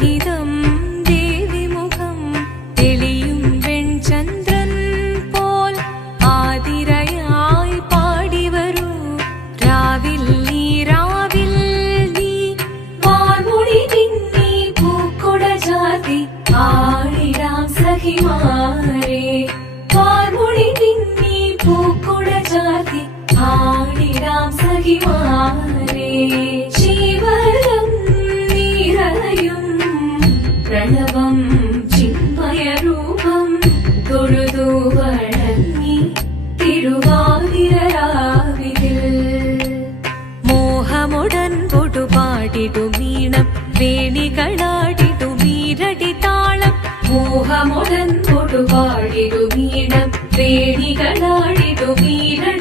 സഹിതം ദേവിമുഖം തെളിയും വെൺചന്ദ്രൻ പോൽ ആതിരയായി പാടിവരൂ. രാവിൽ നീ രാവിൽ നീ വാർമുടി പിന്നി പൂക്കുട ജാതി ആടിടാം സഖിമാരെ. വാർമുടി പിന്നി പൂക്കുട ജാതി ആടിടാം സഖിമാരെ. ശിവരം നീറയും പ്രണവം ചിന്മയരൂപം തൊഴുതു വഴങ്ങി തിരുവാതിരാവിതിൽ മോഹമുടൻ പൊടുപാടിടു മീണം വേണികളാടിടു മീരടി താളം. മോഹമുടൻ പൊടുപാടിടു മീണം വേണികളാടിടു മീരടി